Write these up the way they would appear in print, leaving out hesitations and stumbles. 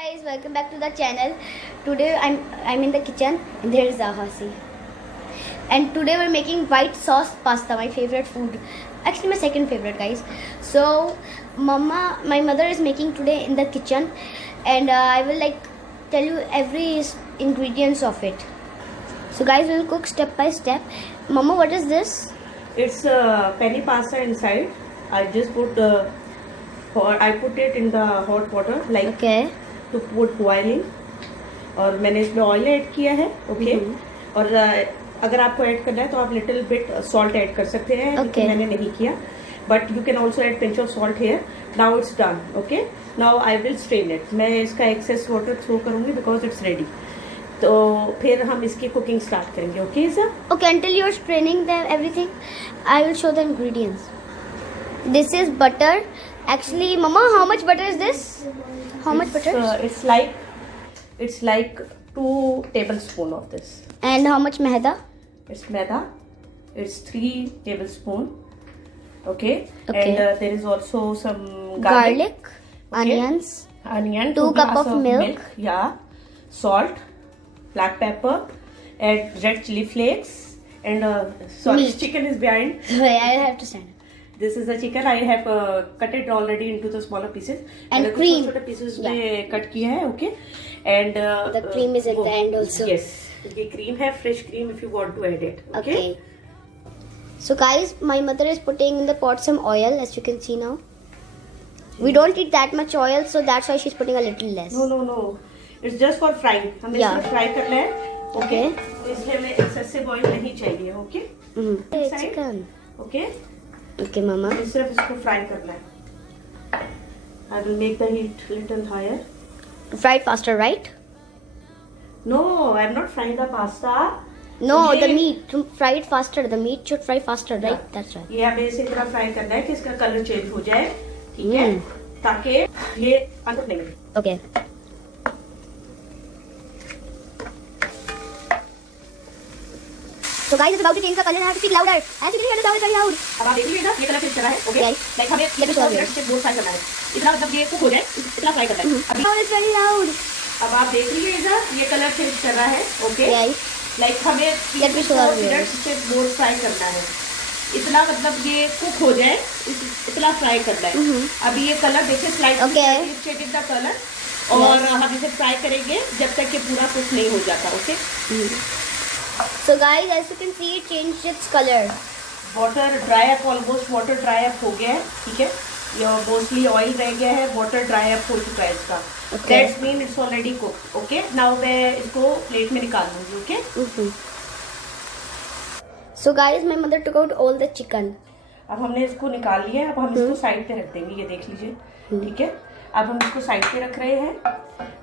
guys, welcome back to the channel. Today I'm in the kitchen and there is Ahasi. And today we're making white sauce pasta, my favorite food. Actually my second favorite, guys. So my mother is making today in the kitchen and I will tell you every ingredients of it. So guys, we'll cook step by step. Mama, what is this? It's penny pasta inside. I just put I put it in the hot water to put boiling. और मैंने इसमें oil add किया है. Okay. और अगर आपको add करना है तो आप लिटिल बिट सॉल्ट ऐड कर सकते हैं. Okay. मैंने नहीं किया. But you can also add pinch of salt here. Now it's done. Okay. Now I will strain it. मैं इसका एक्सेस वाटर थ्रो करूंगी बिकॉज इट्स रेडी. तो फिर हम इसकी कुकिंग स्टार्ट करेंगे. Okay sir. Okay, until you're straining everything, I will show the ingredients. This is butter. Actually, Mama, how much butter is this? How much butter? It's like 2 tablespoons of this. And how much maida? It's maida. It's 3 tablespoons. Okay. Okay. And there is also some Garlic, Okay. onion, 2 2 cup glass of milk. Yeah. Salt, black pepper, and red chili flakes. And sorry, Meat. chicken is behind. Wait, I have to stand. This is the chicken. I have cut it already into the smaller pieces. And मैंने कुछ cream. छोटे pieces में cut किया है. Okay. And The cream is at the end also. Yes. ये cream है, fresh cream if you want to add it. Okay. So guys, my mother is putting in the pot some oil, as you can see now. We don't eat that much oil, so that's why she's putting a little less. No. It's just for frying. हमें Yeah. सिर्फ fry करना है. Okay. इसलिए हमें excessive oil नहीं चाहिए. Okay. Hey, Side. chicken. Okay. Okay, Mama. हमें सिर्फ इसको fry करना है. I will make the heat little higher. Fry it faster, right? No, I'm not frying the pasta. No, ये- the meat. To fry it faster. The meat should fry faster, right? Yeah. That's right. ये हमें इसी तरह fry करना है कि इसका colour change हो जाए. ठीक है. ताकि ये अंदर नहीं लगे. Okay. So guys, it's about to change the color. I have to speak louder. I have to speak louder, very loud. अब आप देख लीजिए ये कलर चेंज कर रहा है. ओके. Right. लाइक हमें Let me show you. से बोर्ड फ्राई करना है. इतना मतलब ये कुक हो जाए इतना फ्राई करना है. अभी Oh, it's very loud. अब आप देख लीजिए इधर ये कलर चेंज कर रहा है. ओके. Right. लाइक हमें Let me show you. Minute से बोर्ड फ्राई करना है. इतना मतलब ये कुक हो जाए इतना फ्राई करना है. अभी ये कलर देखिए slightly Okay. Change the colour. और हम इसे फ्राई करेंगे जब तक ये पूरा कुक नहीं हो जाता. Okay. So guys, as you can see, it changed its color. Water dry up almost water dry up हो गया है. ठीक है. ये मोस्टली ऑयल रह गया है. वाटर ड्राई अप हो चुका है इसका. Okay. That's mean it's already cooked. Okay. Now मैं इसको प्लेट में निकाल लूंगी. Okay. So guys, my mother took out all the chicken. अब हमने इसको निकाल लिया है. अब हम इसको साइड पे रख देंगे. ये देख लीजिए. ठीक है. अब हम इसको साइड पे रख रहे हैं.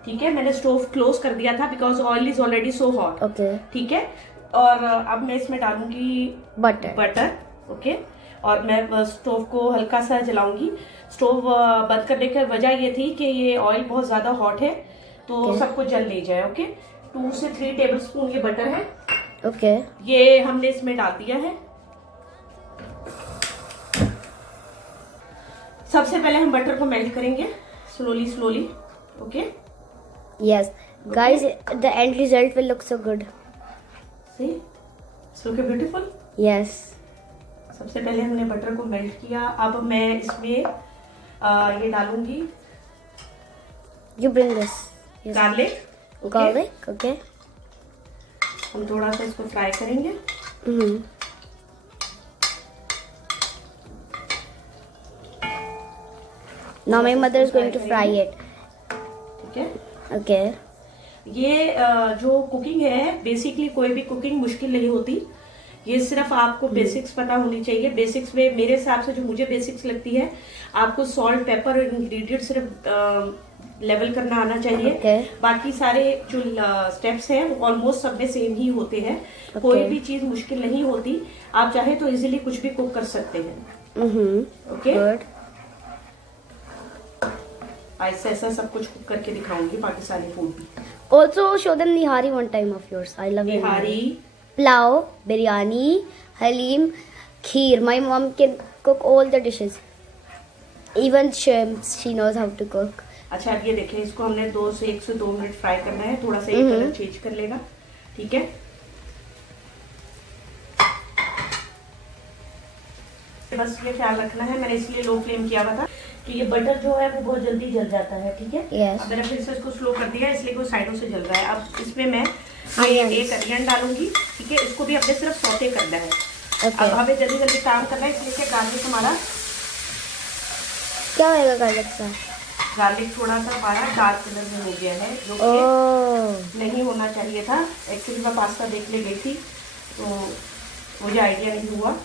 ठीक है. मैंने स्टोव क्लोज कर दिया था because oil is already so hot. Okay. ठीक है. और अब मैं इसमें डालूंगी बटर. ओके. और मैं स्टोव को हल्का सा जलाऊंगी. स्टोव बंद करने की वजह ये थी कि ये ऑयल बहुत ज्यादा हॉट है तो Okay. सब कुछ जल नहीं जाए. ओके. 2 से 3 टेबलस्पून ये बटर है. Okay. ये हमने इसमें डाल दिया है. सबसे पहले हम बटर को मेल्ट करेंगे slowly. Okay. Yes. Guys, the end result will look so good. See? It's looking beautiful. Yes. सबसे पहले हमने बटर को मेल्ट किया. अब मैं इसमें ये डालूंगी You bring this. Yes. Garlic. Garlic. Okay. हम थोड़ा सा इसको फ्राई करेंगे. Now my mother is going to fry it. ठीक है. Okay. ये जो कुकिंग है बेसिकली कोई भी कुकिंग मुश्किल नहीं होती. ये सिर्फ आपको बेसिक्स पता होनी चाहिए. बेसिक्स में मेरे हिसाब से जो मुझे बेसिक्स लगती है आपको सॉल्ट पेपर और इंग्रेडिएंट सिर्फ लेवल करना आना चाहिए. Okay. बाकी सारे जो स्टेप्स हैं वो ऑलमोस्ट सब में सेम ही होते हैं. Okay. कोई भी चीज मुश्किल नहीं होती. आप चाहे तो इजीली कुछ भी कुक कर सकते हैं. ओके. Good. ऐसा ऐसा सब कुछ कुक करके दिखाऊंगी पाकिस्तानी फूड भी. Also show them nihari one time of yours. I love nihari. Pulao, biryani, halim, kheer. My mom can cook all the dishes. Even shrimps, she knows how to cook. अच्छा अब ये देखिए, इसको हमने 1 से 2 मिनट फ्राई करना है, थोड़ा सा ये कलर चेंज कर लेगा, ठीक है। बस ये ख्याल रखना है, मैंने इसलिए लो फ्लेम किया हुआ था कि ये बटर जो है वो बहुत जल्दी जल जाता है, ठीक है। yes. अब मैंने फिर से इसको स्लो कर दिया, इसलिए वो साइडों से जल रहा है। अब इसमें मैं एक अनियन डालूंगी, ठीक है। इसको भी अपने सिर्फ सौते करना है। अब हमें जल्दी जल्दी काम करना है, इसलिए कि गार्लिक हमारा क्या होएगा गार्लिक से? गार्लिक थोड़ा सा हमारा डार्क कलर में हो गया है, जो कि नहीं होना चाहिए था। एक्चुअली मैं पास्ता देखने गई थी तो मुझे आइडिया नहीं हुआ।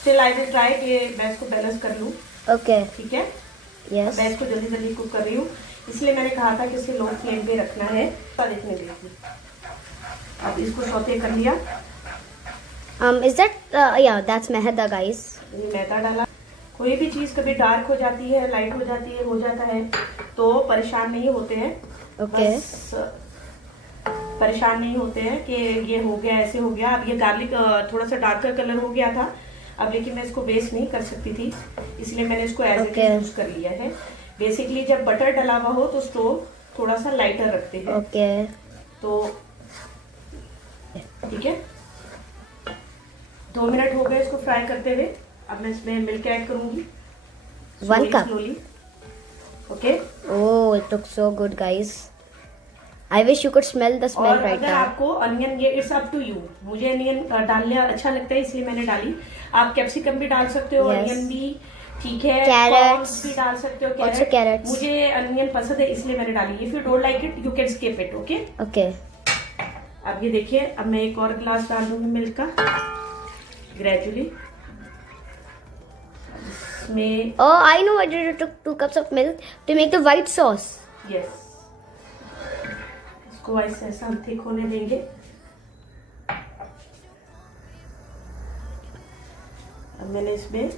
स्टिल आई विल ट्राई कि मैं इसको बैलेंस कर लूँ, ओके ठीक है। यस, मैं इसको जल्दी जल्दी कुक कर रही हूँ, इसलिए मैंने कहा था कि इसे लो फ्लेम पे रखना है। देखने गई थी, अब इसको सौते कर लिया। is that yeah, that's maida guys. ये मैदा डाला। कोई भी चीज़ कभी डार्क हो जाती है, लाइट हो जाती है, हो जाता है, तो परेशान नहीं होते हैं। ओके, परेशान नहीं होते हैं कि ये हो गया, ऐसे हो गया। अब ये गार्लिक थोड़ा सा डार्कर कलर हो गया था, अब लेकिन मैं इसको वेस्ट नहीं कर सकती थी, इसलिए मैंने इसको एज इट यूज कर लिया है। बेसिकली जब बटर डला हुआ हो तो स्टोव थोड़ा सा लाइटर रखते हैं, ओके तो ठीक है। 2 मिनट हो गए इसको फ्राई करते हुए। अब मैं इसमें मिल्क ऐड करूंगी, 1 cup। Slowly, okay. Oh, it looks so good, guys. I wish you could smell the smell right अगर now. आपको अनियन, ये इट्स अप टू यू, मुझे अनियन डालने अच्छा लगता है इसलिए मैंने डाली। आप कैप्सिकम भी डाल सकते हो, अनियन भी, ठीक है, कैरेट्स भी डाल सकते हो, also carrots. मुझे अनियन पसंद है इसलिए मैंने डाली। If you don't like it you can skip it, okay. Okay. अब ये देखिए, अब मैं एक और गिलास डाल दूंगी मिल्क का ग्रेजुअली इसमें। Oh, I know why you took 2 cups of milk to make the white sauce. Yes, इसको ऐसा हम थिक होने देंगे। अब मैंने इसमें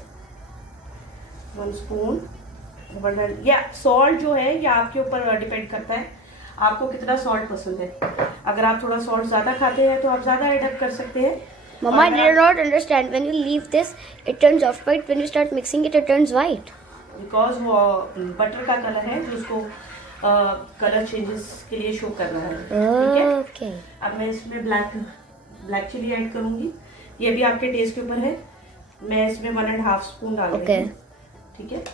1 स्पून या सॉल्ट जो है ये आपके ऊपर डिपेंड करता है, आपको कितना सॉल्ट पसंद है। अगर आप थोड़ा सॉल्ट ज्यादा खाते हैं तो आप ज्यादा एड कर सकते हैं। Mama, I did not understand. When you leave this, it turns off white. When you start mixing it, it turns white. Because वो बटर का कलर है जो उसको कलर चेंजेस के लिए शो कर रहा है, ठीक है। Okay. अब मैं इसमें ब्लैक चिली ऐड करूंगी, ये भी आपके टेस्ट के ऊपर है। मैं इसमें 1.5 स्पून डाल रही हूँ, ठीक है।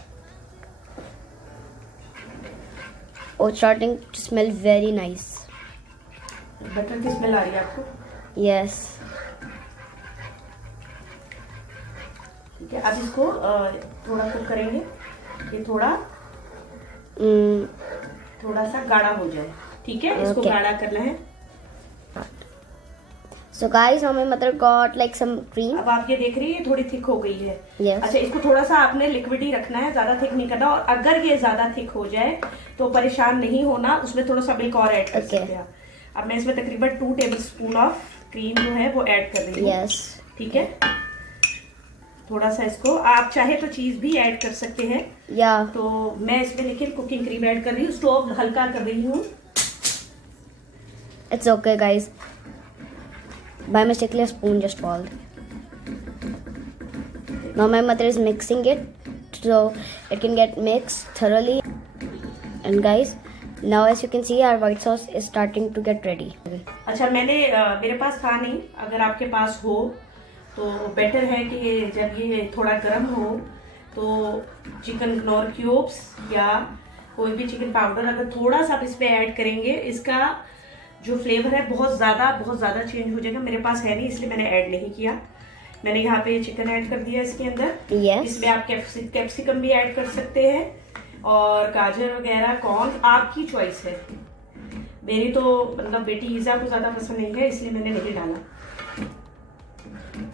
Oh, it's starting to smell very nice. Butter की स्मेल आ रही है आपको? Yes. ठीक है, अब इसको थोड़ा कुक करेंगे, ये थोड़ा सा गाढ़ा हो जाए, ठीक है। इसको गाढ़ा करना है। So guys, now my mother got like some cream. अब आप ये देख रही है थोड़ी थिक हो गई है। Yes. अच्छा, इसको थोड़ा सा आपने लिक्विड ही रखना है, ज्यादा थिक नहीं करना। और अगर ये ज्यादा थिक हो जाए तो परेशान नहीं होना, उसमें थोड़ा सा मिल्क और ऐड कर सकते हैं। अब मैं इसमें तकरीबन 2 टेबलस्पून ऑफ क्रीम जो है वो ऐड कर रही हूँ, Yes. ठीक है। थोड़ा सा इसको आप चाहे तो चीज भी ऐड कर सकते हैं, Yeah. तो मैं इसमें लेकिन कुकिंग क्रीम ऐड कर रही हूँ। स्टोव हल्का कर रही हूँ। It's okay, guys. By mistake, a spoon just fall. Now my mother is mixing it so it can get mixed thoroughly. And guys, now as you can see, our white sauce is starting to get ready. अच्छा, मेरे पास था नहीं, अगर आपके पास हो तो better है कि जब ये थोड़ा गर्म हो तो चिकन कनौर क्यूब्स या कोई भी चिकन पाउडर अगर थोड़ा सा आप इसमें ऐड करेंगे, इसका जो फ्लेवर है बहुत ज़्यादा चेंज हो जाएगा। मेरे पास है नहीं इसलिए मैंने ऐड नहीं किया। मैंने यहाँ पे चिकन ऐड कर दिया इसके अंदर। Yes. इसमें आप कैप्सिकम भी ऐड कर सकते हैं और गाजर वगैरह, कॉर्न, आपकी चॉइस है। मेरी तो मतलब बेटी ईजा को ज़्यादा पसंद नहीं है इसलिए मैंने नहीं डाला।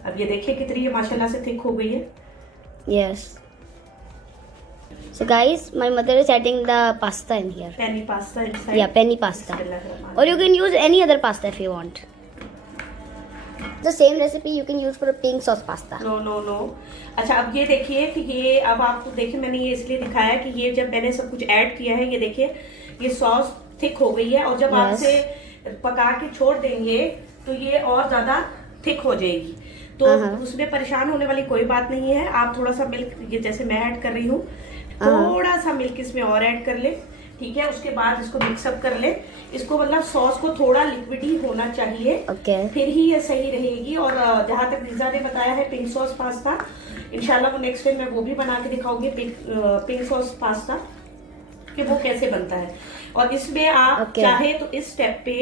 अब ये देखिए कितनी ये माशाल्लाह से थिक हो गई है। Yes. So guys, my mother is adding the pasta in here. Penny pasta inside. Yeah, penny pasta. Or you can use any other pasta if you want. The same recipe you can use for a pink sauce pasta. No. अच्छा, अब ये देखिए कि ये अब आपको देखिए मैंने ये इसलिए दिखाया कि ये जब मैंने सब कुछ ऐड किया है, ये देखिए ये सॉस थिक हो गई है। और जब आप इसे पका के छोड़ देंगे तो ये और ज्यादा थिक हो जाएगी, तो उसमें परेशान होने वाली कोई बात नहीं है। आप थोड़ा सा मिल्क, ये जैसे मैं ऐड कर रही हूँ, थोड़ा सा मिल्क इसमें और ऐड कर ले, ठीक है। उसके बाद इसको मिक्सअप कर ले। इसको मतलब सॉस को थोड़ा लिक्विड ही होना चाहिए, फिर ही ये सही रहेगी। और जहाँ तक रीजा ने बताया है पिंक सॉस पास्ता, इंशाल्लाह वो नेक्स्ट टाइम मैं वो भी बना के दिखाऊंगी, पिंक सॉस पास्ता कि वो कैसे बनता है। और इसमें आप चाहे तो इस स्टेप पे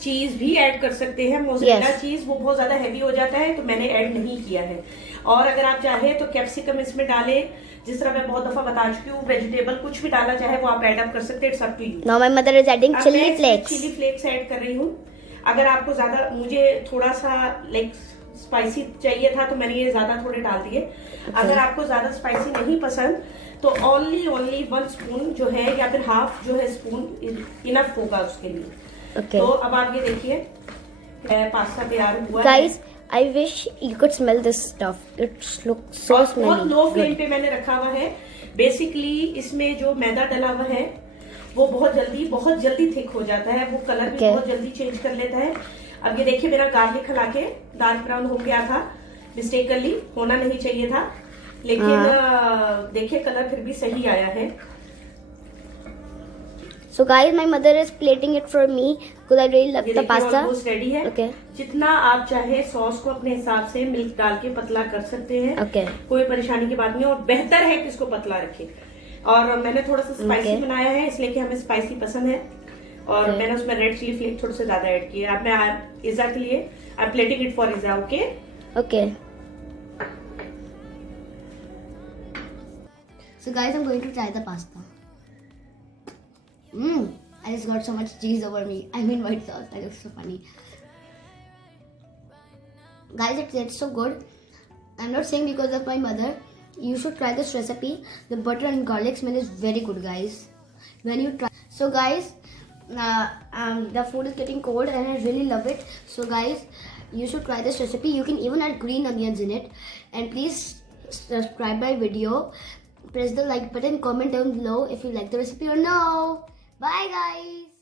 चीज भी ऐड कर सकते हैं, मोज़रेला चीज, वो बहुत ज्यादा हैवी हो जाता है तो मैंने ऐड नहीं किया है। और अगर आप चाहे तो कैप्सिकम इसमें डाले, जिस तरह मैं बहुत दफा बता चुकी हूँ, वेजिटेबल कुछ भी डालना चाहे वो आप ऐड अप कर सकते हैं, it's up to you. Now my mother is adding chili flakes. Chili flakes add कर रही हूँ। अगर आपको ज्यादा, मुझे थोड़ा सा लाइक स्पाइसी चाहिए था तो मैंने ये ज्यादा थोड़े डाल दिए। अगर आपको ज्यादा स्पाइसी नहीं पसंद तो ओनली 1 स्पून जो है या फिर हाफ जो है स्पून इनफ होगा उसके लिए। तो अब आप ये देखिए पास्ता तैयार हुआ है। I wish you could smell this stuff. It looks so smelly. बहुत लो फ्लेम पे मैंने रखा हुआ है। बेसिकली इसमें जो मैदा डला हुआ है वो बहुत जल्दी थिक हो जाता है, वो कलर भी बहुत जल्दी चेंज कर लेता है। अब ये देखिए मेरा गार्लिक खिला के डार्क ब्राउन हो गया था, मिस्टेकली, होना नहीं चाहिए था, लेकिन देखिए कलर फिर भी सही आया है। So guys, my mother is plating it for me because I really love the pasta. Almost ready है। जितना आप चाहे सॉस को अपने हिसाब से मिल्क डाल के पतला कर सकते हैं, कोई परेशानी की बात नहीं। और बेहतर है कि इसको पतला रखें। और मैंने थोड़ा सा स्पाइसी बनाया है इसलिए कि हमें स्पाइसी पसंद है, और मैंने उसमें रेड चिली फ्लेक्स थोड़े से ज्यादा ऐड किए। अब मैं इज़ा के लिए I am plating it for Iza. Okay So guys, I'm going to try the pasta. I just got so much cheese over me. I mean white sauce. That looks so funny. Guys, it tastes so good. I'm not saying because of my mother. You should try this recipe. The butter and garlic smell is very good, guys. When you try. So guys, the food is getting cold and I really love it. So guys, you should try this recipe. You can even add green onions in it. And please subscribe my video. Press the like button, comment down below if you like the recipe or no. Bye guys.